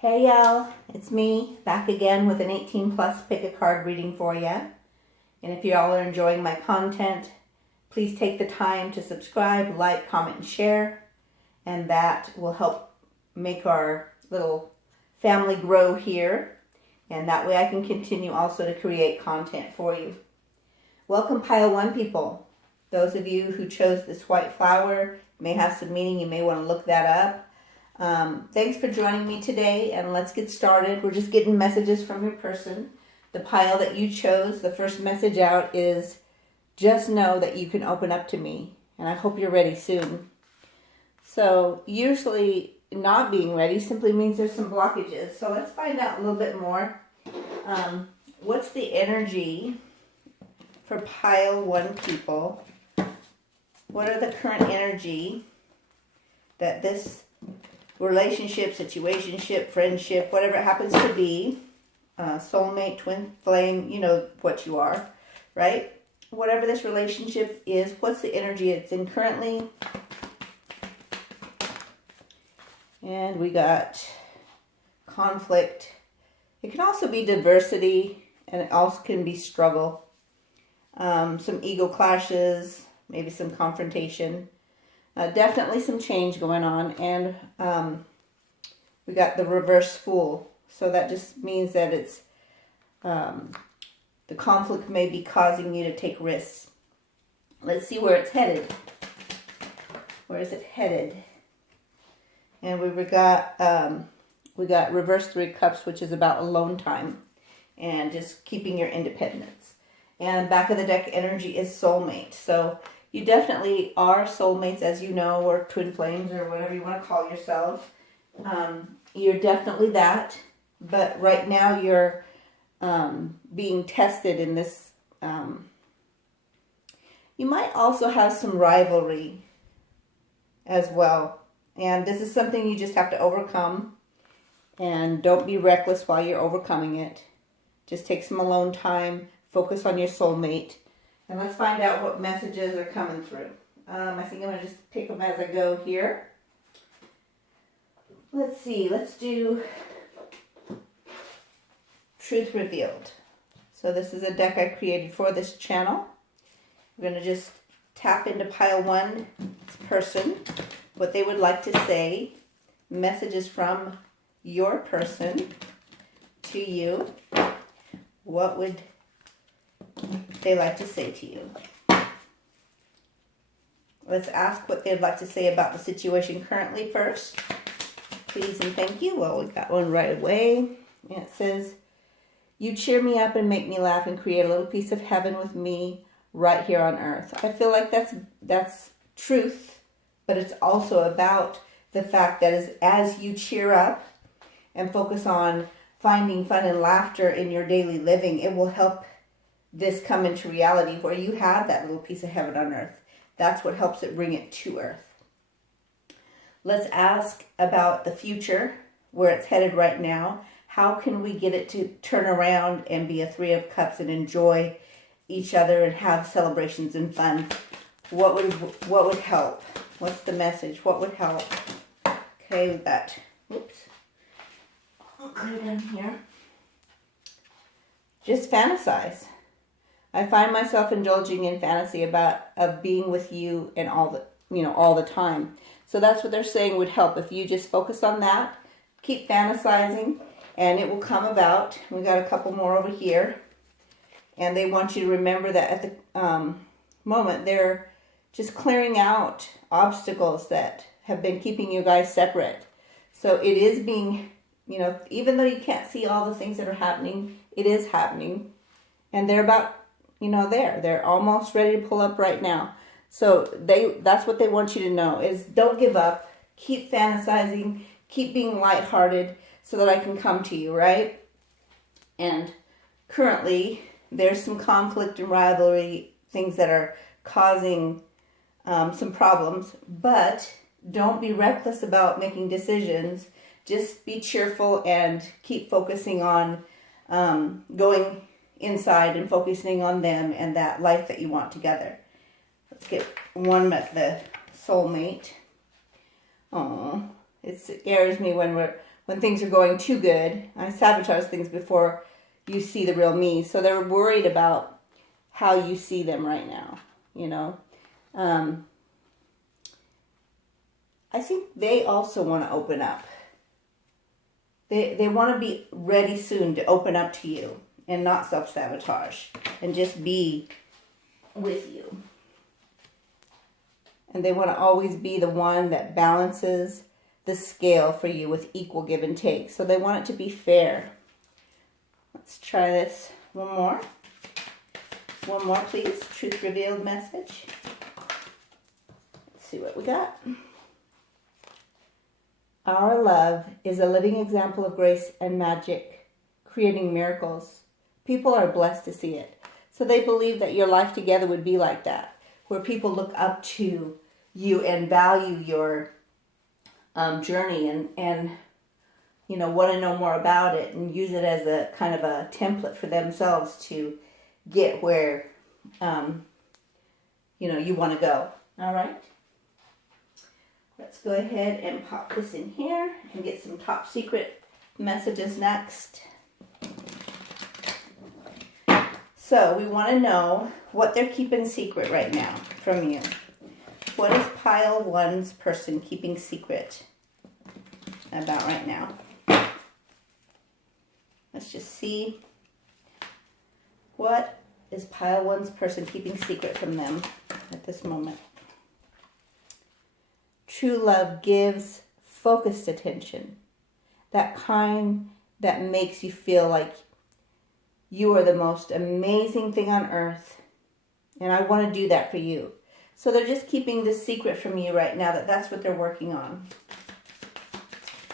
Hey y'all, it's me back again with an 18 plus pick a card reading for you. And if y'all are enjoying my content, please take the time to subscribe, like, comment, and share. And that will help make our little family grow here. And that way I can continue also to create content for you. Welcome Pile 1 people. Those of you who chose this white flower may have some meaning. You may want to look that up. Thanks for joining me today, and let's get started. We're just getting messages from your person. The pile that you chose, the first message out is, just know that you can open up to me, and I hope you're ready soon. So usually not being ready simply means there's some blockages. So let's find out a little bit more. What's the energy for Pile 1 people? What are the current energy that this relationship, situationship, friendship, whatever it happens to be, soulmate, twin flame, you know what you are, right? Whatever this relationship is, what's the energy it's in currently? And we got conflict. It can also be diversity, and it also can be struggle. Some ego clashes, maybe some confrontation. Definitely some change going on, and we got the reverse Fool. So that just means that it's the conflict may be causing you to take risks. Let's see where it's headed. Where is it headed? And we got reverse 3 cups, which is about alone time and just keeping your independence. And back of the deck energy is soulmate. So you definitely are soulmates, as you know, or twin flames, or whatever you want to call yourselves. You're definitely that. But right now you're being tested in this. You might also have some rivalry as well. And this is something you just have to overcome. And don't be reckless while you're overcoming it. Just take some alone time. Focus on your soulmate. And let's find out what messages are coming through. I think I'm going to just pick them as I go here. Let's see. Let's do Truth Revealed. So this is a deck I created for this channel. We're going to just tap into Pile 1's person, what they would like to say, messages from your person to you. What would they like to say to you? Let's ask what they'd like to say about the situation currently first. Please and thank you. Well, we got one right away. And it says, you cheer me up and make me laugh and create a little piece of heaven with me right here on earth. I feel like that's truth, but it's also about the fact that as you cheer up and focus on finding fun and laughter in your daily living, it will help this come into reality where you have that little piece of heaven on earth. That's what helps it bring it to earth. Let's ask about the future, where it's headed right now. How can we get it to turn around and be a 3 of Cups and enjoy each other and have celebrations and fun? What would help? What's the message? What would help? Okay, with that. Whoops. I'll put it in here. Just fantasize. I find myself indulging in fantasy of being with you and all the time. So that's what they're saying would help. If you just focus on that, keep fantasizing, and it will come about. We got a couple more over here. And they want you to remember that at the moment, they're just clearing out obstacles that have been keeping you guys separate. So it is being, even though you can't see all the things that are happening, it is happening. And they're about, they're almost ready to pull up right now. So that's what they want you to know is don't give up. Keep fantasizing. Keep being lighthearted so that I can come to you, right? And currently, there's some conflict and rivalry, things that are causing some problems. But don't be reckless about making decisions. Just be cheerful and keep focusing on going inside and focusing on them and that life that you want together. Let's get one with the soulmate. Oh, it scares me when when things are going too good. I sabotage things before you see the real me. So they're worried about how you see them right now, you know. I think they also want to open up. They want to be ready soon to open up to you and not self-sabotage and just be with you. And they want to always be the one that balances the scale for you with equal give and take. So they want it to be fair. Let's try this one more. One more, please. Truth revealed message. Let's see what we got. Our love is a living example of grace and magic, creating miracles. People are blessed to see it. So they believe that your life together would be like that, where people look up to you and value your journey and you know, want to know more about it and use it as a kind of a template for themselves to get where you know, you want to go. All right. Let's go ahead and pop this in here and get some top secret messages next. So we want to know what they're keeping secret right now from you. What is pile one's person keeping secret about right now? Let's just see. What is pile one's person keeping secret from them at this moment? True love gives focused attention. That kind that makes you feel like you are the most amazing thing on earth. And I want to do that for you. So they're just keeping this secret from you right now, that's what they're working on.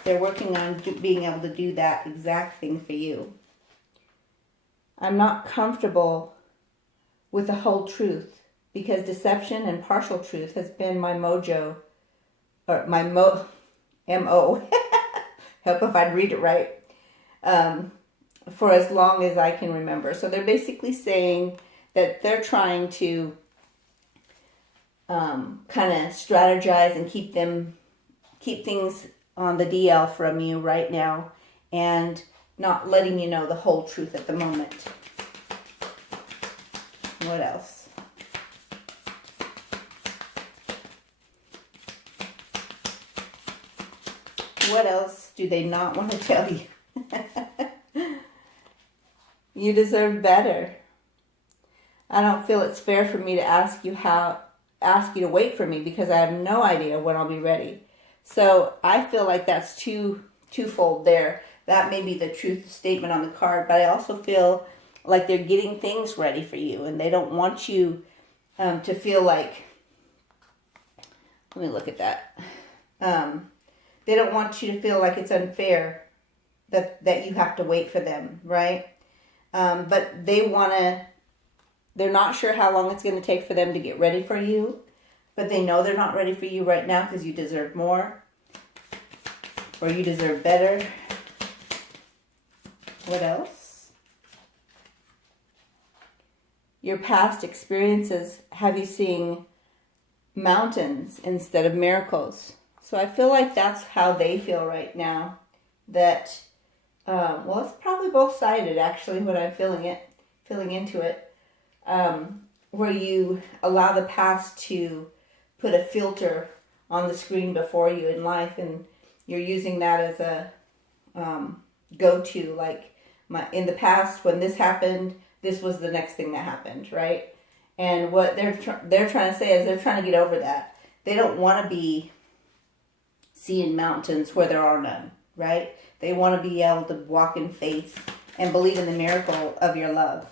They're working on being able to do that exact thing for you. I'm not comfortable with the whole truth because deception and partial truth has been my mojo, or my M-O. Help if I'd read it right. For as long as I can remember. So they're basically saying that they're trying to kind of strategize and keep things on the DL from you right now and not letting you know the whole truth at the moment. What else? What else do they not want to tell you? You deserve better. I don't feel it's fair for me to ask you to wait for me because I have no idea when I'll be ready. So I feel like that's twofold there. That may be the truth statement on the card, but I also feel like they're getting things ready for you and they don't want you to feel like, let me look at that. They don't want you to feel like it's unfair that you have to wait for them, right? But they're not sure how long it's going to take for them to get ready for you, but they know they're not ready for you right now because you deserve more or you deserve better. What else? Your past experiences have you seeing mountains instead of miracles. So I feel like that's how they feel right now. That, well, it's probably both-sided actually when I'm feeling into it. Where you allow the past to put a filter on the screen before you in life and you're using that as a go-to, like in the past when this happened, this was the next thing that happened, right? And what they're trying to say is they're trying to get over that. They don't want to be seeing mountains where there are none, right? They want to be able to walk in faith and believe in the miracle of your love.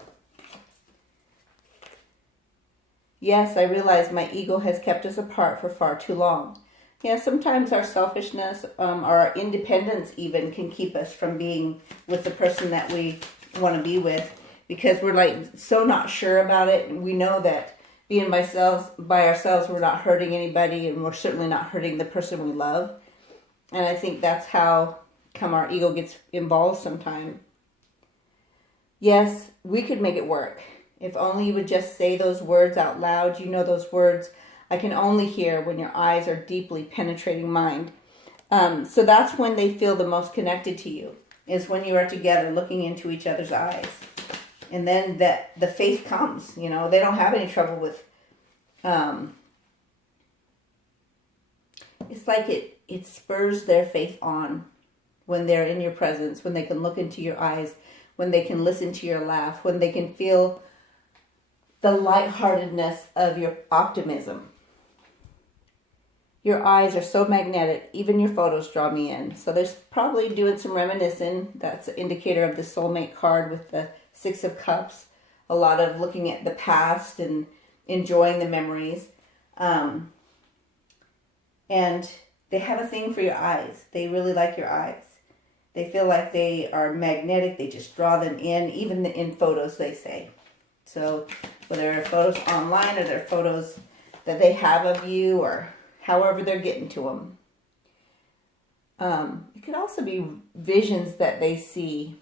Yes, I realize my ego has kept us apart for far too long. Yeah, sometimes our selfishness or our independence even can keep us from being with the person that we want to be with because we're like so not sure about it. And we know that being by ourselves, we're not hurting anybody and we're certainly not hurting the person we love. And I think that's how come our ego gets involved sometimes. Yes, we could make it work. If only you would just say those words out loud. You know those words I can only hear when your eyes are deeply penetrating mine. So that's when they feel the most connected to you, is when you are together looking into each other's eyes. And then the faith comes, you know. They don't have any trouble with, it's like it spurs their faith on when they're in your presence, when they can look into your eyes, when they can listen to your laugh, when they can feel the lightheartedness of your optimism. Your eyes are so magnetic, even your photos draw me in. So there's probably doing some reminiscing. That's an indicator of the soulmate card with the Six of Cups. A lot of looking at the past and enjoying the memories. And they have a thing for your eyes. They really like your eyes. They feel like they are magnetic. They just draw them in, even in photos, they say. So whether they're photos online or they're photos that they have of you, or however they're getting to them. It could also be visions that they see.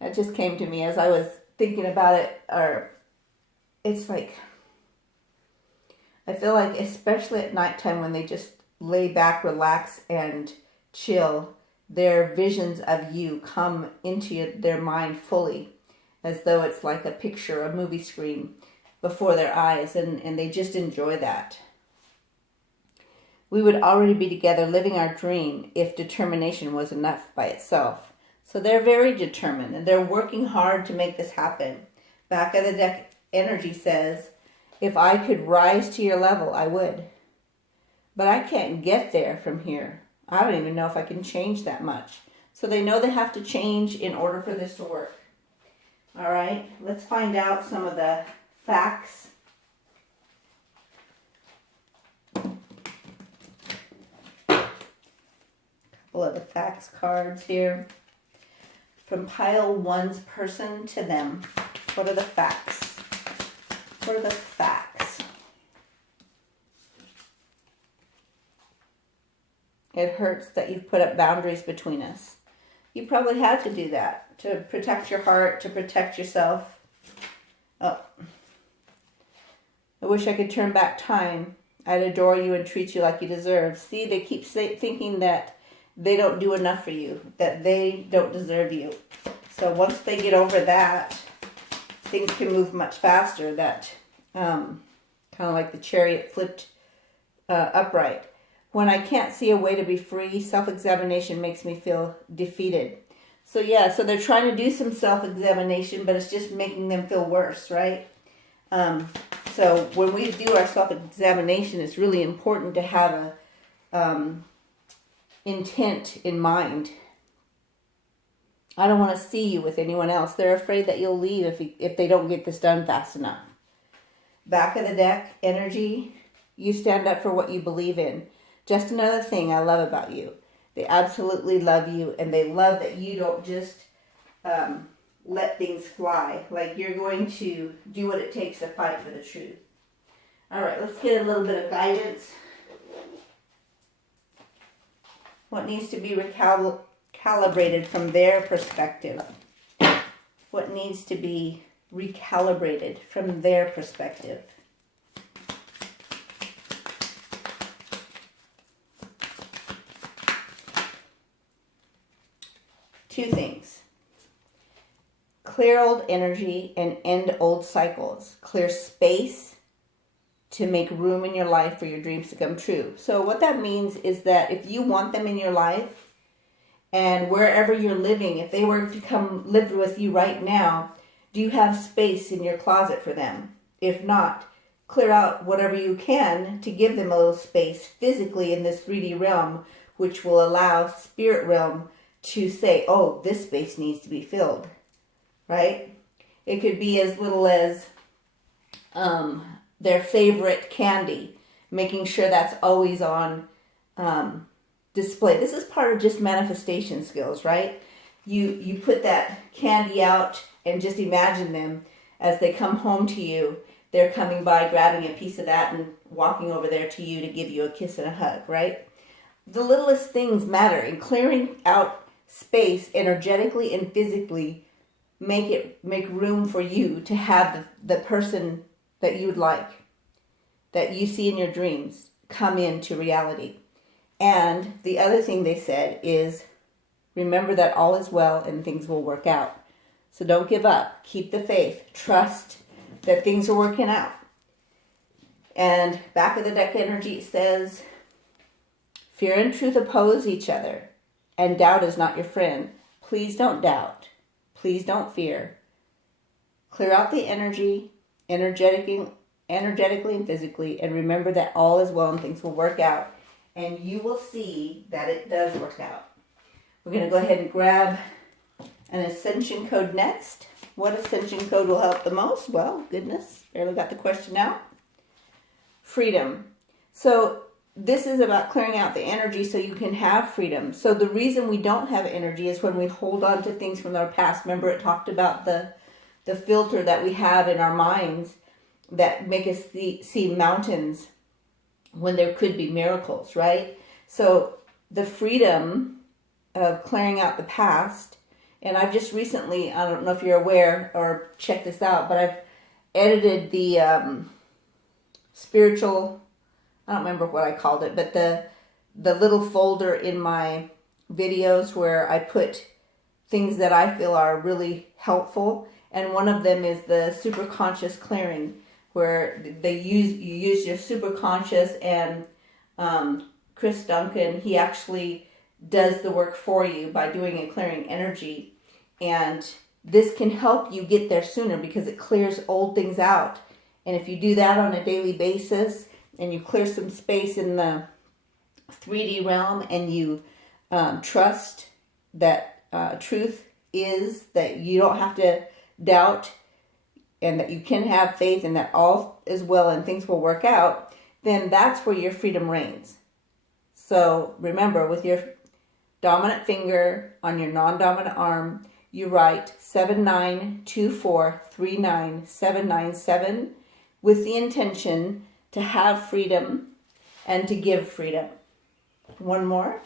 That just came to me as I was thinking about it. Or it's like, I feel like especially at nighttime when they just lay back, relax, and chill, their visions of you come into their mind fully, as though it's like a picture, a movie screen before their eyes, and they just enjoy that. We would already be together living our dream if determination was enough by itself. So they're very determined, and they're working hard to make this happen. Back of the deck energy says, if I could rise to your level, I would. But I can't get there from here. I don't even know if I can change that much. So they know they have to change in order for this to work. All right, let's find out some of the facts. Couple of the facts cards here. From pile 1's person to them. What are the facts? What are the facts? It hurts that you've put up boundaries between us. You probably had to do that to protect your heart, to protect yourself. Oh. I wish I could turn back time. I'd adore you and treat you like you deserve. See, they keep thinking that they don't do enough for you, that they don't deserve you. So once they get over that, things can move much faster. That kind of like the chariot flipped upright. When I can't see a way to be free, self-examination makes me feel defeated. So yeah, so they're trying to do some self-examination, but it's just making them feel worse, right? So when we do our self-examination, it's really important to have a intent in mind. I don't want to see you with anyone else. They're afraid that you'll leave if they don't get this done fast enough. Back of the deck, energy, you stand up for what you believe in. Just another thing I love about you. They absolutely love you, and they love that you don't just let things fly. Like you're going to do what it takes to fight for the truth. All right, let's get a little bit of guidance. What needs to be recalibrated from their perspective? What needs to be recalibrated from their perspective? Two things. Clear old energy and end old cycles. Clear space to make room in your life for your dreams to come true. So what that means is that if you want them in your life, and wherever you're living, if they were to come live with you right now, do you have space in your closet for them? If not, clear out whatever you can to give them a little space physically in this 3D realm, which will allow spirit realm to say, oh, this space needs to be filled, right? It could be as little as their favorite candy, making sure that's always on display. This is part of just manifestation skills, right? You put that candy out and just imagine them as they come home to you. They're coming by, grabbing a piece of that and walking over there to you to give you a kiss and a hug, right? The littlest things matter, and clearing out space energetically and physically make room for you to have the person that you'd like, that you see in your dreams, come into reality. And the other thing they said is, remember that all is well and things will work out. So don't give up. Keep the faith. Trust that things are working out. And back of the deck energy says, fear and truth oppose each other, and doubt is not your friend. Please don't doubt. Please don't fear. Clear out the energy, energetically and physically, and remember that all is well and things will work out. And you will see that it does work out. We're going to go ahead and grab an ascension code next. What ascension code will help the most? Well, goodness, barely got the question out. Freedom. So this is about clearing out the energy so you can have freedom. So the reason we don't have energy is when we hold on to things from our past. Remember, it talked about the filter that we have in our minds that make us see mountains when there could be miracles, right? So the freedom of clearing out the past, and I've just recently, I don't know if you're aware or check this out, but I've edited the spiritual, I don't remember what I called it, but the little folder in my videos where I put things that I feel are really helpful. And one of them is the super conscious clearing, where you use your super conscious, and Chris Duncan, he actually does the work for you by doing a clearing energy. And this can help you get there sooner because it clears old things out. And if you do that on a daily basis and you clear some space in the 3D realm and you trust that truth is that you don't have to doubt and that you can have faith and that all is well and things will work out, then that's where your freedom reigns. So remember, with your dominant finger on your non-dominant arm, you write 792439797 with the intention to have freedom and to give freedom. One more.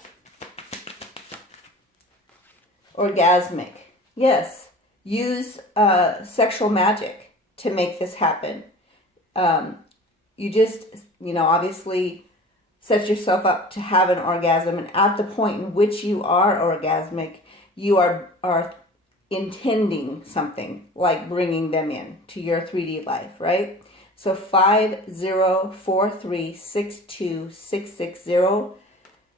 Orgasmic. Yes. Use sexual magic to make this happen. You just, obviously set yourself up to have an orgasm. And at the point in which you are orgasmic, you are intending something like bringing them in to your 3D life, right? So 504362660.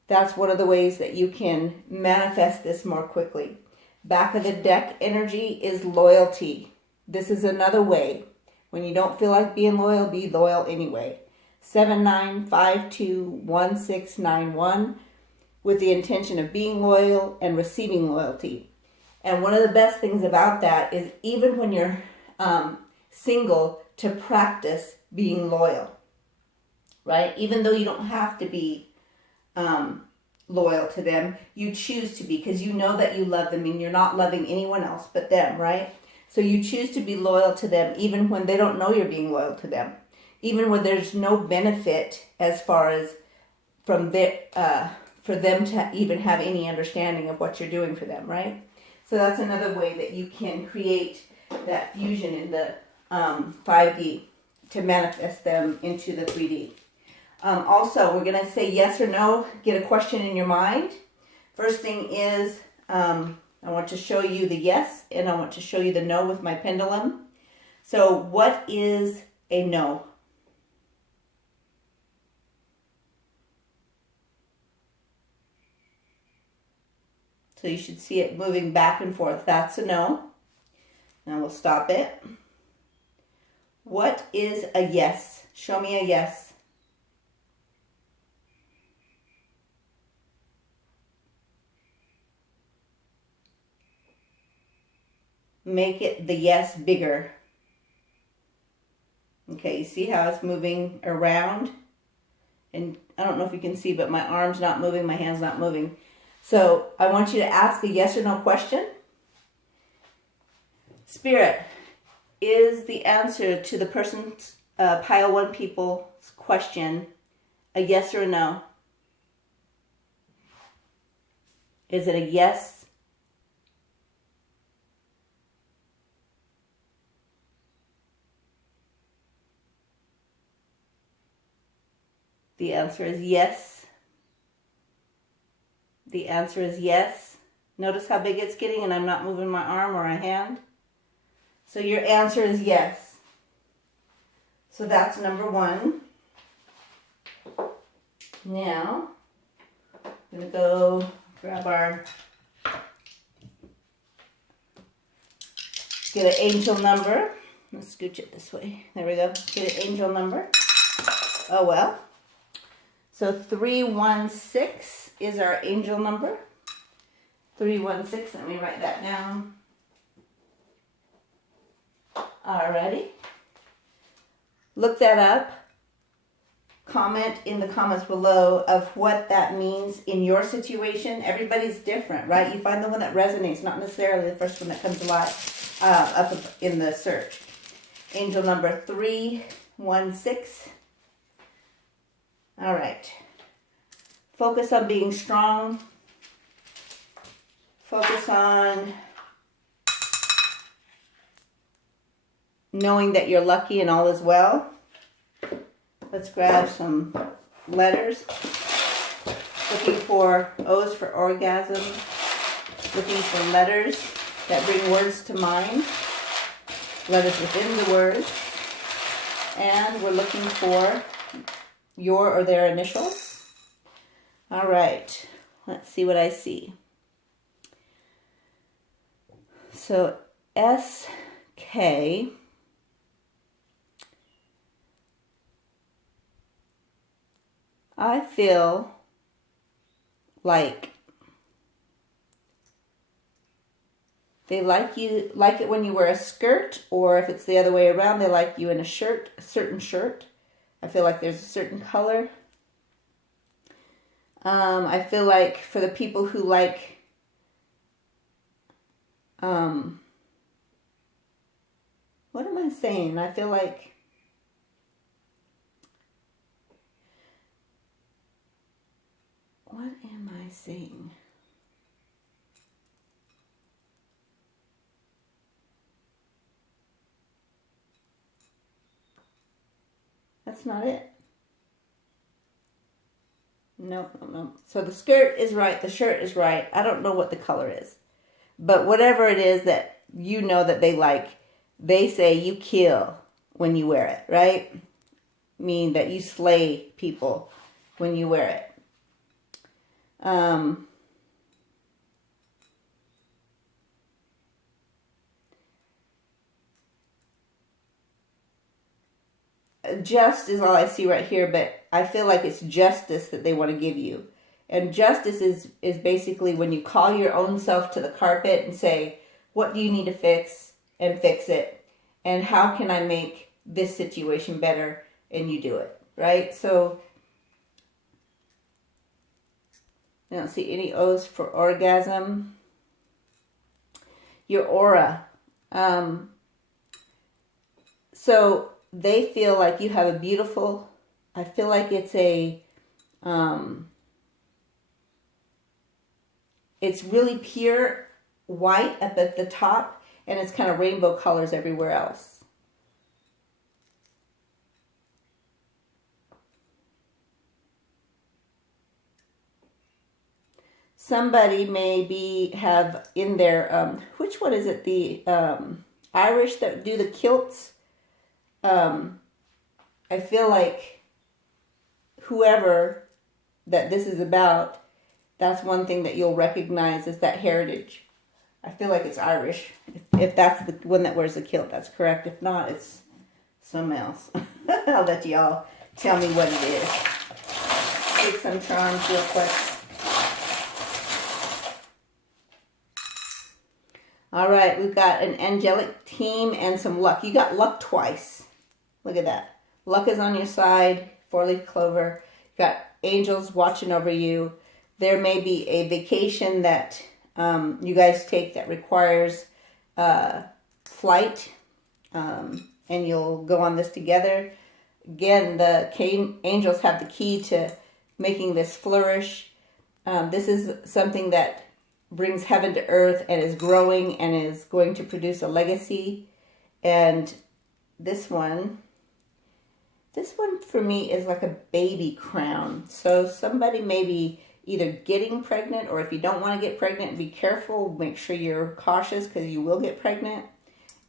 That's one of the ways that you can manifest this more quickly. Back of the deck energy is loyalty. This is another way. When you don't feel like being loyal, be loyal anyway. 79521691 with the intention of being loyal and receiving loyalty. And one of the best things about that is even when you're single, to practice being loyal, right? Even though you don't have to be loyal to them, you choose to be because you know that you love them and you're not loving anyone else but them, right? So you choose to be loyal to them even when they don't know you're being loyal to them, even when there's no benefit as far as from for them to even have any understanding of what you're doing for them, right? So that's another way that you can create that fusion in the 5D to manifest them into the 3D. Also, we're going to say yes or no, get a question in your mind. First thing is, I want to show you the yes, and I want to show you the no with my pendulum. So what is a no? So you should see it moving back and forth. That's a no. Now we'll stop it. What is a yes? Show me a yes. Make it the yes bigger. Okay, you see how it's moving around? And I don't know if you can see, but my arm's not moving, my hand's not moving. So I want you to ask a yes or no question. Spirit, is the answer to the person's pile 1 people's question a yes or a no? Is it a yes? The answer is yes. The answer is yes. Notice how big it's getting and I'm not moving my arm or a hand. So your answer is yes. So that's number 1. Now, I'm going to go grab get an angel number. Let's scooch it this way. There we go. Get an angel number. Oh, well. So 316 is our angel number. 316, let me write that down. Alrighty. Look that up. Comment in the comments below of what that means in your situation. Everybody's different, right? You find the one that resonates, not necessarily the first one that comes alive up in the search. Angel number 316. All right. Focus on being strong. Focus on knowing that you're lucky and all is well. Let's grab some letters. Looking for O's for orgasm. Looking for letters that bring words to mind. Letters within the words. And we're looking for your or their initials. All right. Let's see what I see. So SK. I feel like they like it when you wear a skirt, or if it's the other way around, they like you in a shirt, a certain shirt. I feel like there's a certain color. I feel like for the people who like what am I saying? I feel like what am I saying? That's not it. No. So the skirt is right. The shirt is right. I don't know what the color is. But whatever it is that you know that they like, they say you kill when you wear it, right? Meaning that you slay people when you wear it. Just is all I see right here, but I feel like it's justice that they want to give you. And justice is basically when you call your own self to the carpet and say, what do you need to fix? And fix it. And how can I make this situation better? And you do it, right? So I don't see any O's for orgasm. Your aura. So they feel like you have a beautiful, I feel like it's it's really pure white up at the top, and it's kind of rainbow colors everywhere else. Somebody maybe have in their, which one is it? The Irish that do the kilts. I feel like whoever that this is about, that's one thing that you'll recognize is that heritage. I feel like it's Irish. If that's the one that wears the kilt, that's correct. If not, it's something else. I'll let y'all tell me what it is. Take some charms real quick. All right, we've got an angelic team and some luck. You got luck twice. Look at that. Luck is on your side, 4-leaf clover. You got angels watching over you. There may be a vacation that you guys take that requires flight, and you'll go on this together. Again, the angels have the key to making this flourish. This is something that brings heaven to earth and is growing and is going to produce a legacy. And this one for me is like a baby crown. So somebody maybe either getting pregnant, or if you don't want to get pregnant, be careful. Make sure you're cautious because you will get pregnant.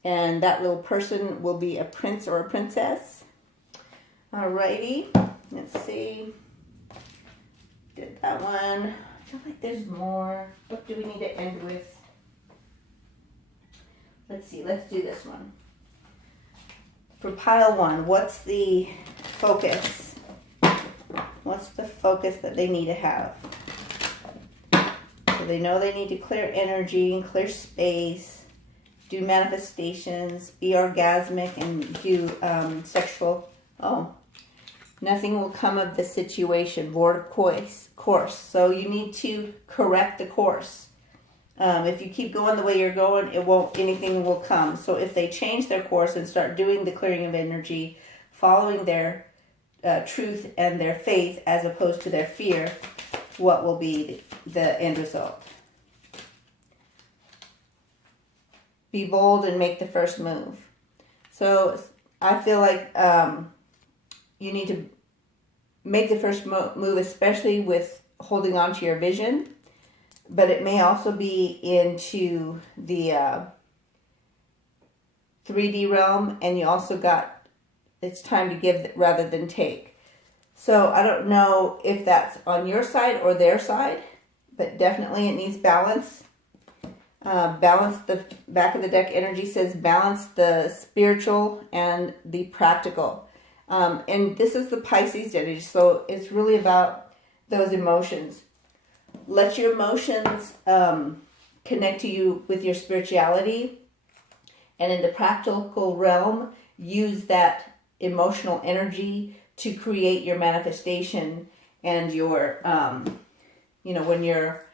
And that little person will be a prince or a princess. Alrighty, let's see. Did that one. I feel like there's more. What do we need to end with? Let's see, let's do this one. For pile 1, what's the focus? What's the focus that they need to have? So they know they need to clear energy and clear space, do manifestations, be orgasmic, and do sexual. Oh, nothing will come of the situation. Board of course. So you need to correct the course. If you keep going the way you're going, anything will come. So if they change their course and start doing the clearing of energy, following their truth and their faith as opposed to their fear, what will be the end result? Be bold and make the first move. So I feel like you need to make the first move, especially with holding on to your vision. But it may also be into the 3D realm, and you also got, it's time to give rather than take. So I don't know if that's on your side or their side, but definitely it needs balance. Balance, the back of the deck energy says balance the spiritual and the practical. And this is the Pisces energy, so it's really about those emotions. Let your emotions connect to you with your spirituality, and in the practical realm, use that emotional energy to create your manifestation and your, when you're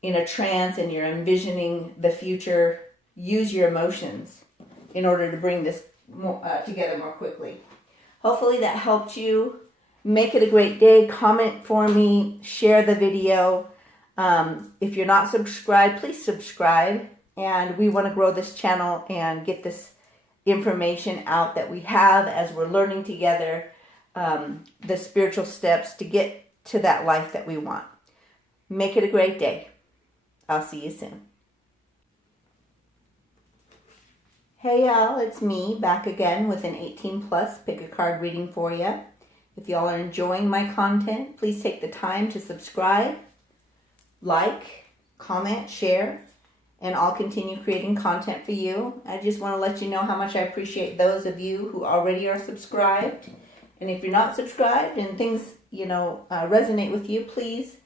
in a trance and you're envisioning the future, use your emotions in order to bring this together more quickly. Hopefully that helped you. Make it a great day. Comment for me. Share the video. If you're not subscribed, please subscribe. And we want to grow this channel and get this information out that we have as we're learning together the spiritual steps to get to that life that we want. Make it a great day. I'll see you soon. Hey y'all, it's me back again with an 18+ pick a card reading for you. If y'all are enjoying my content, please take the time to subscribe, like, comment, share, and I'll continue creating content for you. I just want to let you know how much I appreciate those of you who already are subscribed. And if you're not subscribed and things, resonate with you, please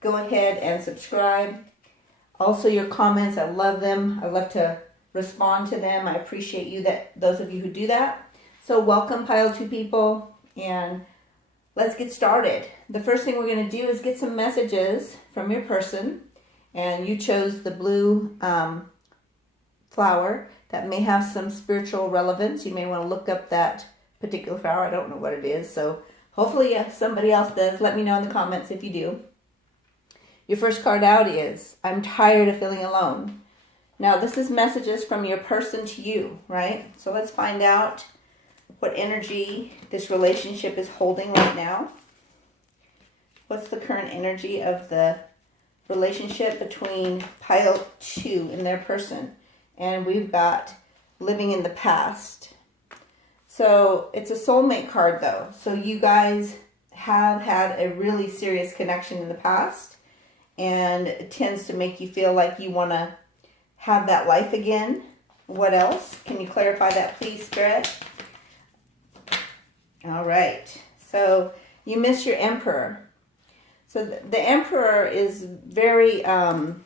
go ahead and subscribe. Also, your comments, I love them. I love to respond to them. I appreciate those of you who do that. So welcome, Pile 2 people, and let's get started. The first thing we're going to do is get some messages from your person. And you chose the blue flower that may have some spiritual relevance. You may want to look up that particular flower. I don't know what it is. So hopefully somebody else does. Let me know in the comments if you do. Your first card out is, I'm tired of feeling alone. Now this is messages from your person to you, right? So let's find out what energy this relationship is holding right now. What's the current energy of the relationship between Pile 2 and their person? And we've got living in the past. So it's a soulmate card though. So you guys have had a really serious connection in the past, and it tends to make you feel like you want to have that life again. What else? Can you clarify that, please, Spirit? All right. So you miss your Emperor. So the Emperor is very, kind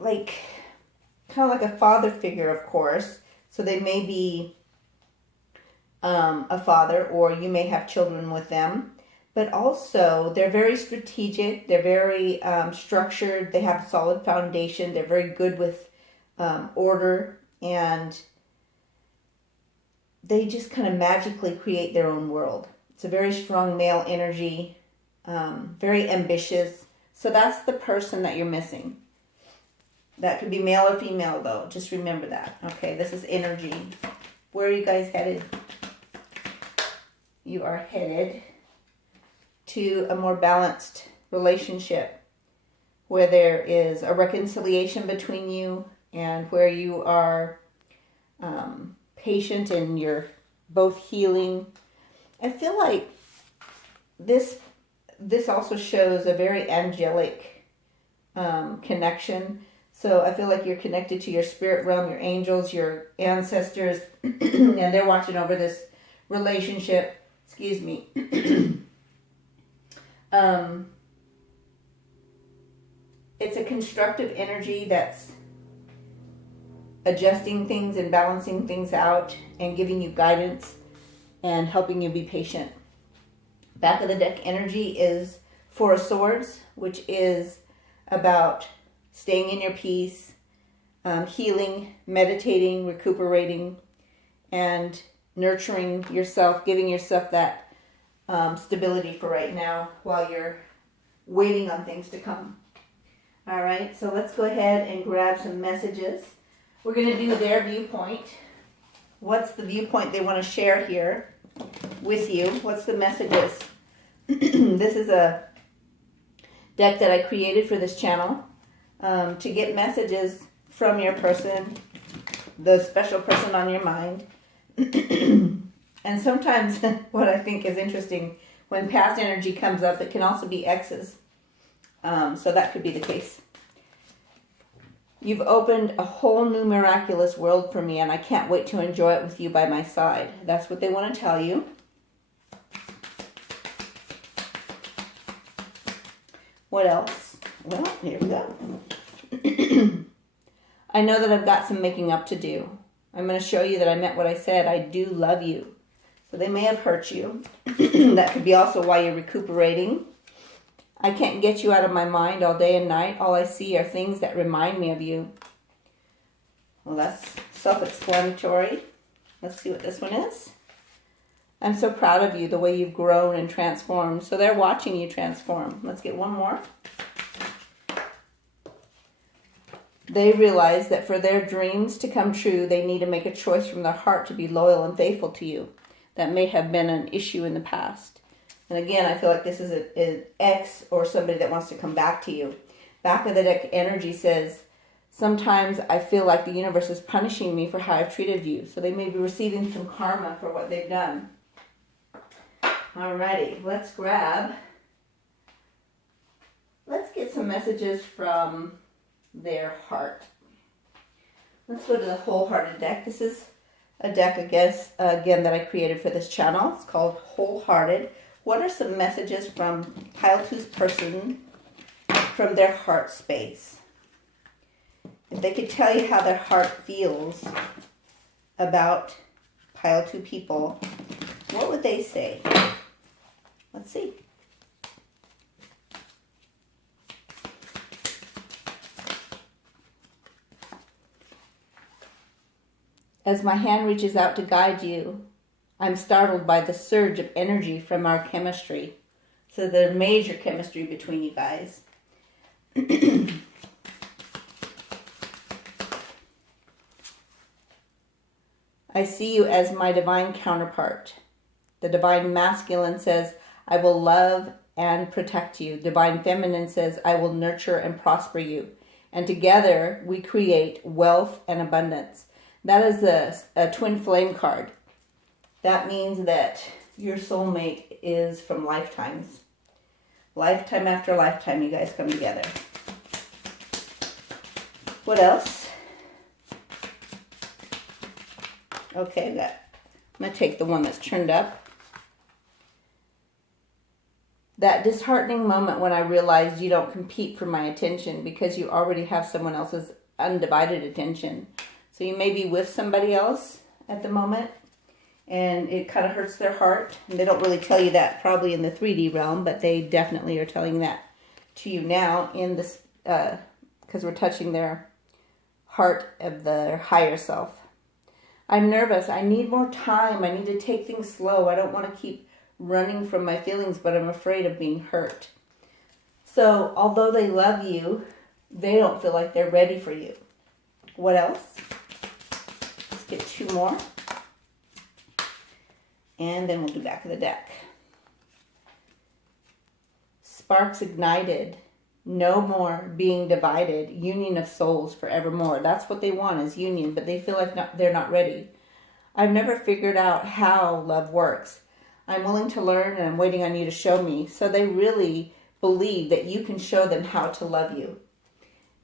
of like a father figure, of course. So they may be a father, or you may have children with them. But also, they're very strategic. They're very structured. They have a solid foundation. They're very good with order. And they just kind of magically create their own world. It's a very strong male energy, very ambitious. So that's the person that you're missing. That could be male or female, though. Just remember that. Okay, this is energy. Where are you guys headed? You are headed to a more balanced relationship where there is a reconciliation between you and where you are patient and you're both healing. I feel like this also shows a very angelic connection. So I feel like you're connected to your spirit realm, your angels, your ancestors, and they're watching over this relationship. Excuse me. It's a constructive energy that's adjusting things and balancing things out and giving you guidance and helping you be patient. Back of the deck energy is Four of Swords, which is about staying in your peace, healing, meditating, recuperating, and nurturing yourself, giving yourself that stability for right now while you're waiting on things to come. All right, so let's go ahead and grab some messages. We're going to do their viewpoint. What's the viewpoint they want to share here with you? What's the messages? This is a deck that I created for this channel to get messages from your person, the special person on your mind. And sometimes what I think is interesting, when past energy comes up, it can also be exes. So that could be the case. You've opened a whole new miraculous world for me, and I can't wait to enjoy it with you by my side. That's what they want to tell you. What else? Well, here we go. I know that I've got some making up to do. I'm going to show you that I meant what I said. I do love you. So they may have hurt you. That could be also why you're recuperating. I can't get you out of my mind all day and night. All I see are things that remind me of you. Well, that's self-explanatory. Let's see what this one is. I'm so proud of you, the way you've grown and transformed. So they're watching you transform. Let's get one more. They realize that for their dreams to come true, they need to make a choice from their heart to be loyal and faithful to you. That may have been an issue in the past. And again, I feel like this is an ex or somebody that wants to come back to you. Back of the deck energy says, sometimes I feel like the universe is punishing me for how I've treated you. So they may be receiving some karma for what they've done. Alrighty, let's get some messages from their heart. Let's go to the wholehearted deck. This is a deck, I guess, again, that I created for this channel. It's called Wholehearted. What are some messages from Pile 2's person from their heart space? If they could tell you how their heart feels about Pile 2 people, what would they say? Let's see. As my hand reaches out to guide you, I'm startled by the surge of energy from our chemistry. So there's major chemistry between you guys. I see you as my divine counterpart. The divine masculine says, I will love and protect you. Divine feminine says, I will nurture and prosper you. And together we create wealth and abundance. That is a twin flame card. That means that your soulmate is from lifetimes. Lifetime after lifetime, you guys come together. What else? Okay, I'm going to take the one that's turned up. That disheartening moment when I realized you don't compete for my attention because you already have someone else's undivided attention. So you may be with somebody else at the moment, and it kind of hurts their heart. And they don't really tell you that probably in the 3D realm, but they definitely are telling that to you now in this, because we're touching their heart of their higher self. I'm nervous. I need more time. I need to take things slow. I don't want to keep running from my feelings, but I'm afraid of being hurt. So although they love you, they don't feel like they're ready for you. What else? Let's get two more. And then we'll do back of the deck. sparks ignited, no more being divided, union of souls forevermore. That's what they want, is union, but they feel like they're not ready. I've never figured out how love works. I'm willing to learn, and I'm waiting on you to show me. So they really believe that you can show them how to love you.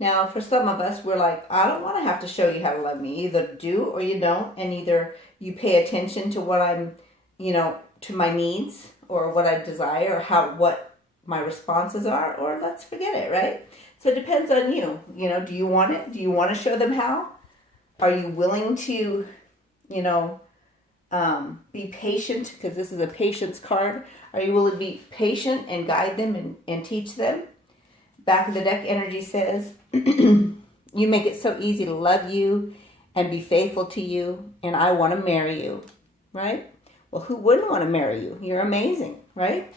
Now, for some of us, we're like, I don't want to have to show you how to love me. Either do or you don't, and either you pay attention to what I'm, to my needs or what I desire or what my responses are, or let's forget it, right? So it depends on you. Do you want it? Do you want to show them how? Are you willing to, be patient, because this is a patience card. Are you willing to be patient and guide them and teach them? Back of the deck energy says, you make it so easy to love you and be faithful to you, and I want to marry you, right? Well, who wouldn't want to marry you? You're amazing, right?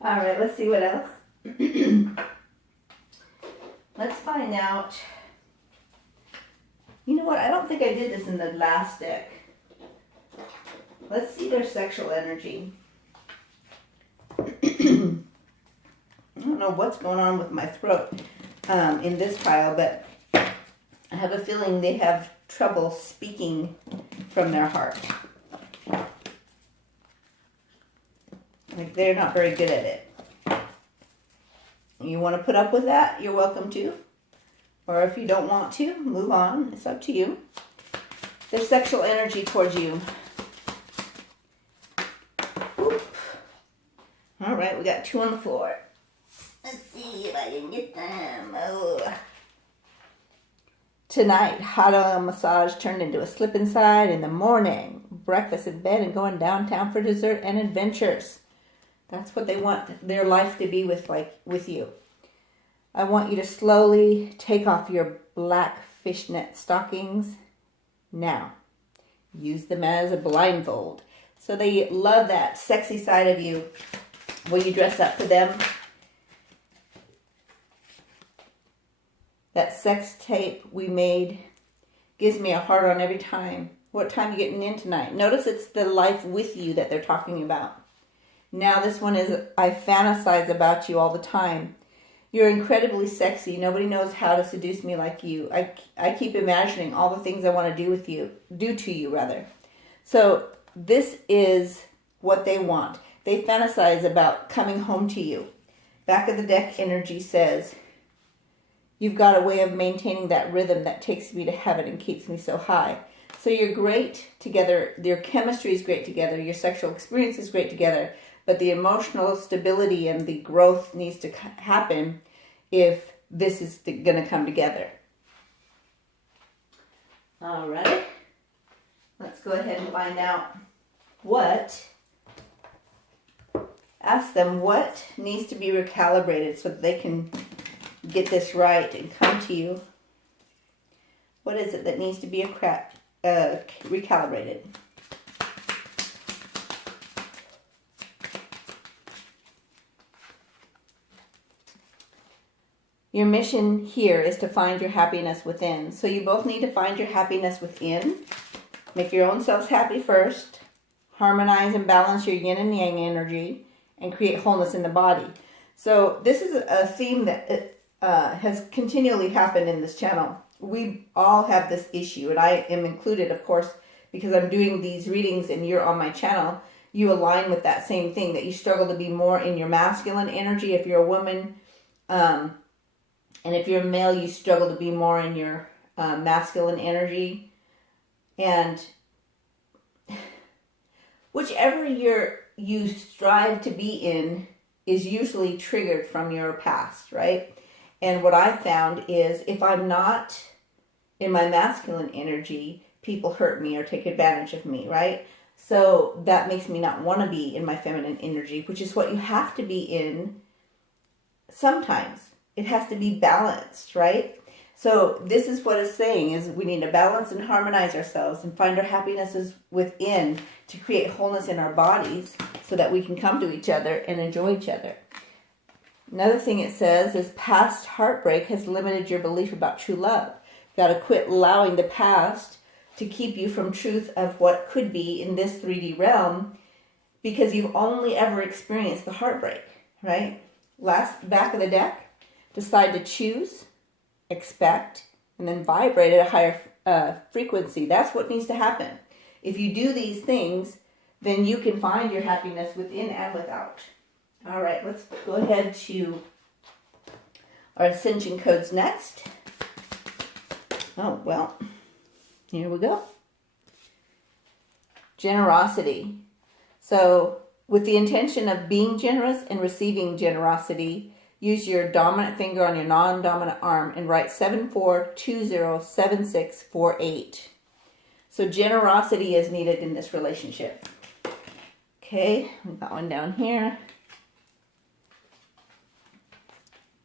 All right, let's see what else. Let's find out. You know what? I don't think I did this in the last deck. Let's see their sexual energy. I don't know what's going on with my throat in this pile, but I have a feeling they have trouble speaking from their heart. Like they're not very good at it. You want to put up with that? You're welcome to. Or if you don't want to, move on. It's up to you. Their sexual energy towards you. Oop. All right, we got 2 on the floor. Let's see if I can get them. Oh. Tonight, hot oil massage turned into a slip inside in the morning. Breakfast in bed and going downtown for dessert and adventures. That's what they want their life to be with you. I want you to slowly take off your black fishnet stockings now. Use them as a blindfold. So they love that sexy side of you when you dress up for them. That sex tape we made gives me a heart on every time. What time are you getting in tonight? Notice it's the life with you that they're talking about. Now this one is, I fantasize about you all the time. You're incredibly sexy. Nobody knows how to seduce me like you. I keep imagining all the things I want to do to you. So this is what they want. They fantasize about coming home to you. Back of the deck energy says, you've got a way of maintaining that rhythm that takes me to heaven and keeps me so high. So you're great together. Your chemistry is great together. Your sexual experience is great together. But the emotional stability and the growth needs to happen if this is going to come together. All right. Let's go ahead and find out ask them what needs to be recalibrated so that they can get this right and come to you. What is it that needs to be recalibrated? Your mission here is to find your happiness within. So you both need to find your happiness within. Make your own selves happy first. Harmonize and balance your yin and yang energy and create wholeness in the body. So this is a theme that has continually happened in this channel. We all have this issue, and I am included, of course, because I'm doing these readings and you're on my channel. You align with that same thing, that you struggle to be more in your masculine energy if you're a woman. And if you're a male, you struggle to be more in your masculine energy. And whichever you strive to be in is usually triggered from your past, right? And what I found is if I'm not in my masculine energy, people hurt me or take advantage of me, right? So that makes me not want to be in my feminine energy, which is what you have to be in sometimes. It has to be balanced, right? So this is what it's saying, is we need to balance and harmonize ourselves and find our happinesses within to create wholeness in our bodies so that we can come to each other and enjoy each other. Another thing it says is past heartbreak has limited your belief about true love. You got to quit allowing the past to keep you from truth of what could be in this 3D realm, because you've only ever experienced the heartbreak. right? Back of the deck, decide to choose, expect, and then vibrate at a higher frequency. That's what needs to happen. If you do these things, then you can find your happiness within and without. All right, let's go ahead to our ascension codes next. Oh, well, here we go. Generosity. So, with the intention of being generous and receiving generosity, use your dominant finger on your non-dominant arm and write 74207648. So generosity is needed in this relationship. Okay, we've got one down here.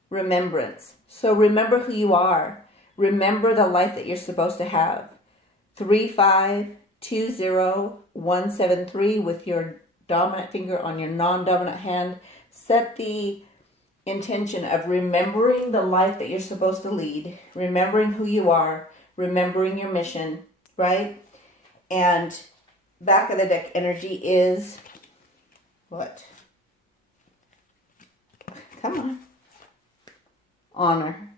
Remembrance. So remember who you are. Remember the life that you're supposed to have. 3520173 with your dominant finger on your non-dominant hand. Set the intention of remembering the life that you're supposed to lead, remembering who you are, remembering your mission, right? And back of the deck energy is what? Come on. Honor.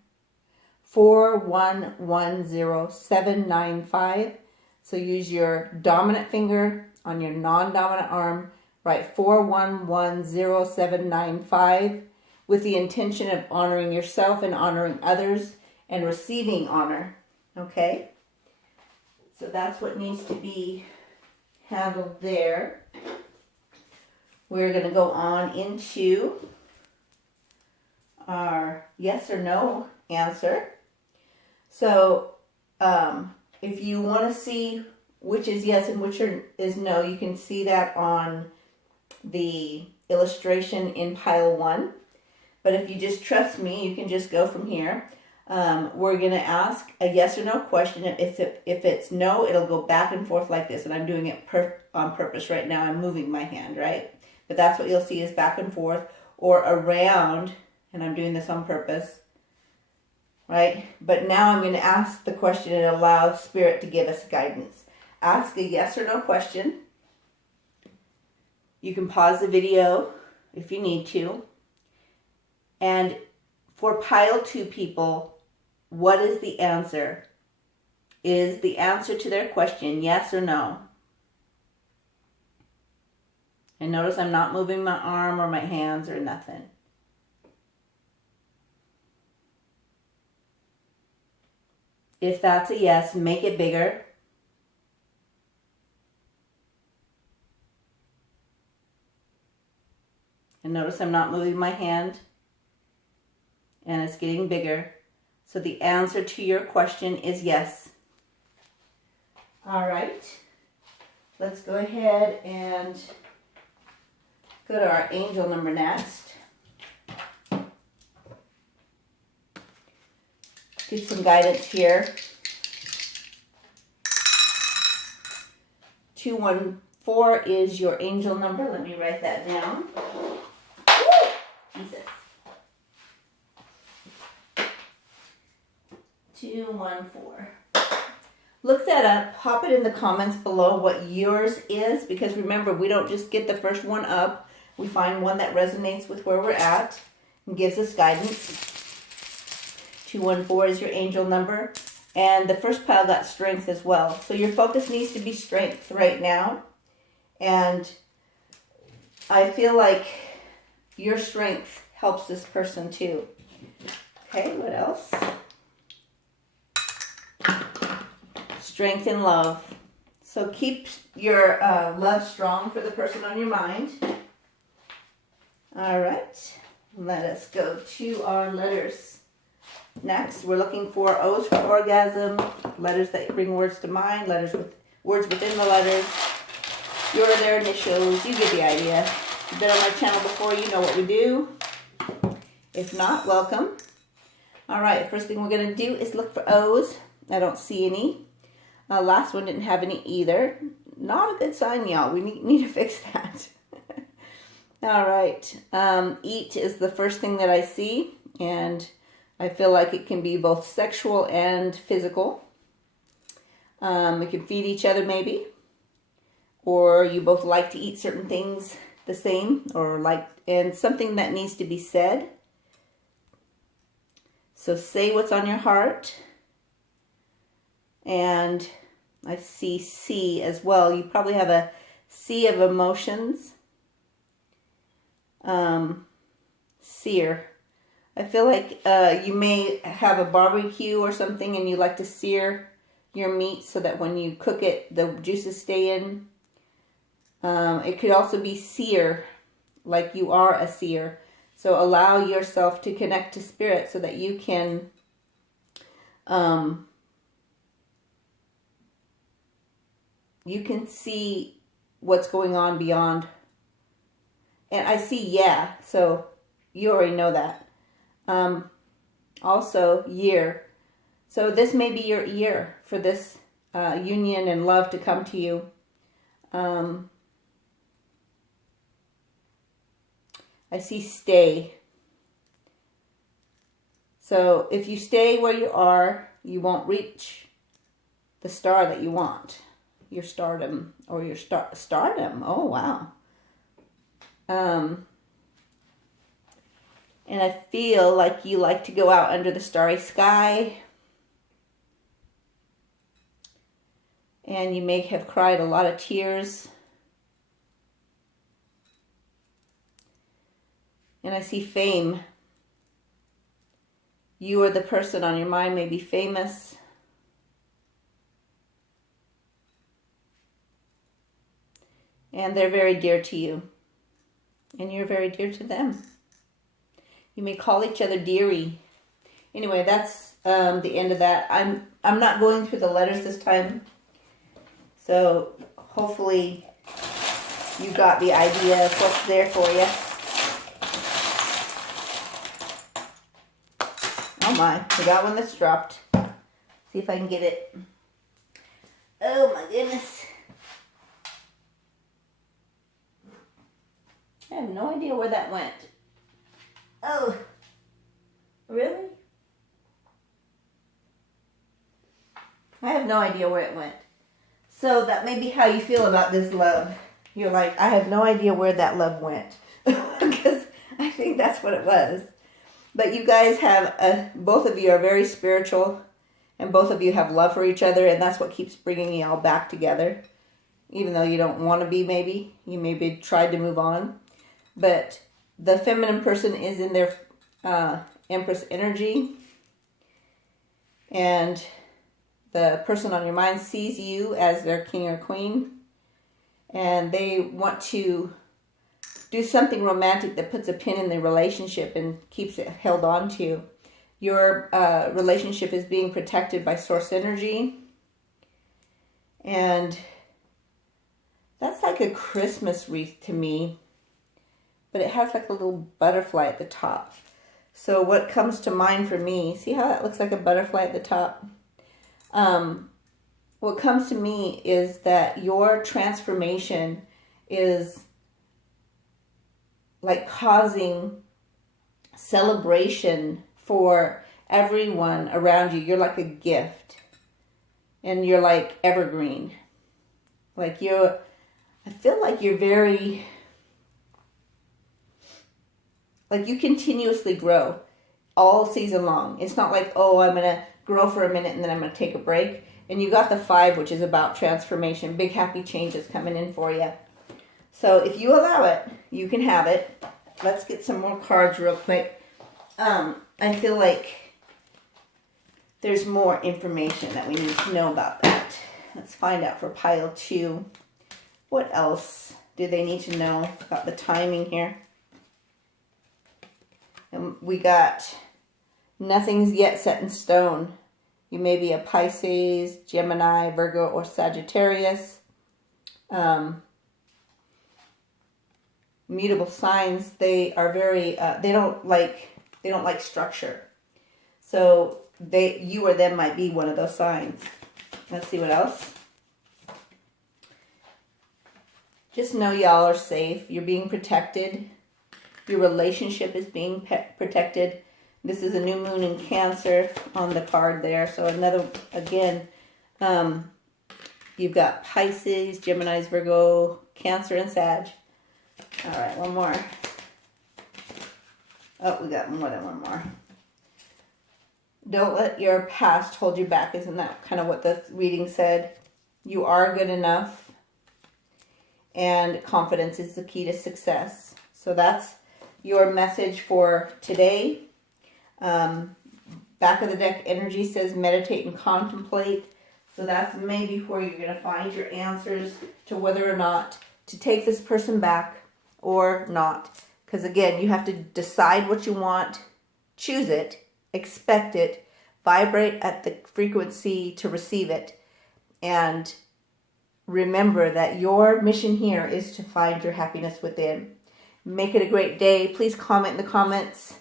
4110795. So use your dominant finger on your non-dominant arm. Write 4110795 with the intention of honoring yourself and honoring others and receiving honor. Okay? So that's what needs to be handled there. We're going to go on into our yes or no answer. So if you want to see which is yes and which is no, you can see that on the illustration in pile 1. But if you just trust me, you can just go from here. We're going to ask a yes or no question. If it's no, it'll go back and forth like this. And I'm doing it on purpose right now. I'm moving my hand, right? But that's what you'll see is back and forth or around. And I'm doing this on purpose, right? But now I'm going to ask the question and allow Spirit to give us guidance. Ask a yes or no question. You can pause the video if you need to. And for pile 2 people, what is the answer? Is the answer to their question yes or no? And notice I'm not moving my arm or my hands or nothing. If that's a yes, make it bigger. And notice I'm not moving my hand. And it's getting bigger. So the answer to your question is yes. All right. Let's go ahead and go to our angel number next. Get some guidance here. 214 is your angel number. Let me write that down. Woo! Jesus. 214. Look that up. Pop it in the comments below what yours is, because remember, we don't just get the first one up. We find one that resonates with where we're at and gives us guidance. 214 is your angel number. And the first pile got strength as well. So your focus needs to be strength right now. And I feel like your strength helps this person too. Okay, what else? Strength and love. So keep your love strong for the person on your mind. All right. Let us go to our letters. Next, we're looking for O's for orgasm, letters that bring words to mind, letters with words within the letters. Your or their initials. You get the idea. If you've been on my channel before, you know what we do. If not, welcome. All right, first thing we're going to do is look for O's. I don't see any. Last one didn't have any either. Not a good sign, y'all. We need to fix that. All right. Eat is the first thing that I see, and I feel like it can be both sexual and physical. We can feed each other maybe, or you both like to eat certain things the same, or like, and something that needs to be said. So say what's on your heart. And I see sea as well. You probably have a sea of emotions. Sear. I feel like you may have a barbecue or something and you like to sear your meat so that when you cook it, the juices stay in. It could also be seer, like you are a seer. So allow yourself to connect to spirit so that you can see what's going on beyond. And I see so you already know that. Also, year. So this may be your year for this union and love to come to you. I see stay. So if you stay where you are, you won't reach the star that you want. Your stardom, or your stardom. Oh, wow. And I feel like you like to go out under the starry sky. And you may have cried a lot of tears. And I see fame. You or the person on your mind may be famous. And they're very dear to you. And you're very dear to them. You may call each other dearie. Anyway, that's the end of that. I'm not going through the letters this time. So hopefully you got the idea of what's there for you. Oh my, we got one that's dropped. See if I can get it. Oh my goodness. I have no idea where that went. Oh, really? I have no idea where it went. So that may be how you feel about this love. You're like, I have no idea where that love went. Because I think that's what it was. But you guys have, both of you are very spiritual. And both of you have love for each other. And that's what keeps bringing you all back together. Even though you don't want to be, maybe. You maybe tried to move on. But the feminine person is in their Empress energy. And the person on your mind sees you as their king or queen. And they want to do something romantic that puts a pin in the relationship and keeps it held on to. Your relationship is being protected by source energy. And that's like a Christmas wreath to me. But it has like a little butterfly at the top. So what comes to mind for me, see how that looks like a butterfly at the top? What comes to me is that your transformation is like causing celebration for everyone around you. You're like a gift. And you're like evergreen. Like I feel like you're very... Like you continuously grow all season long. It's not like, oh, I'm going to grow for a minute and then I'm going to take a break. And you got the 5, which is about transformation. Big happy changes coming in for you. So if you allow it, you can have it. Let's get some more cards real quick. I feel like there's more information that we need to know about that. Let's find out for pile 2. What else do they need to know about the timing here? And we got nothing's yet set in stone. You may be a Pisces, Gemini, Virgo, or Sagittarius. Mutable signs, they are very, they don't like structure. So you or them might be one of those signs. Let's see what else. Just know y'all are safe. You're being protected. Your relationship is being protected. This is a new moon in Cancer on the card there. So you've got Pisces, Gemini, Virgo, Cancer, and Sag. All right, one more. Oh, we got more than one more. Don't let your past hold you back. Isn't that kind of what the reading said? You are good enough. And confidence is the key to success. So that's your message for today. Back of the deck energy says meditate and contemplate. So that's maybe where you're going to find your answers to whether or not to take this person back or not. Because again, you have to decide what you want, choose it, expect it, vibrate at the frequency to receive it, and remember that your mission here is to find your happiness within. Make it a great day. Please comment in the comments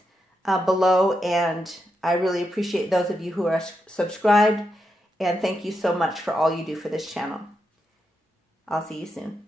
below, and I really appreciate those of you who are subscribed, and thank you so much for all you do for this channel. I'll see you soon.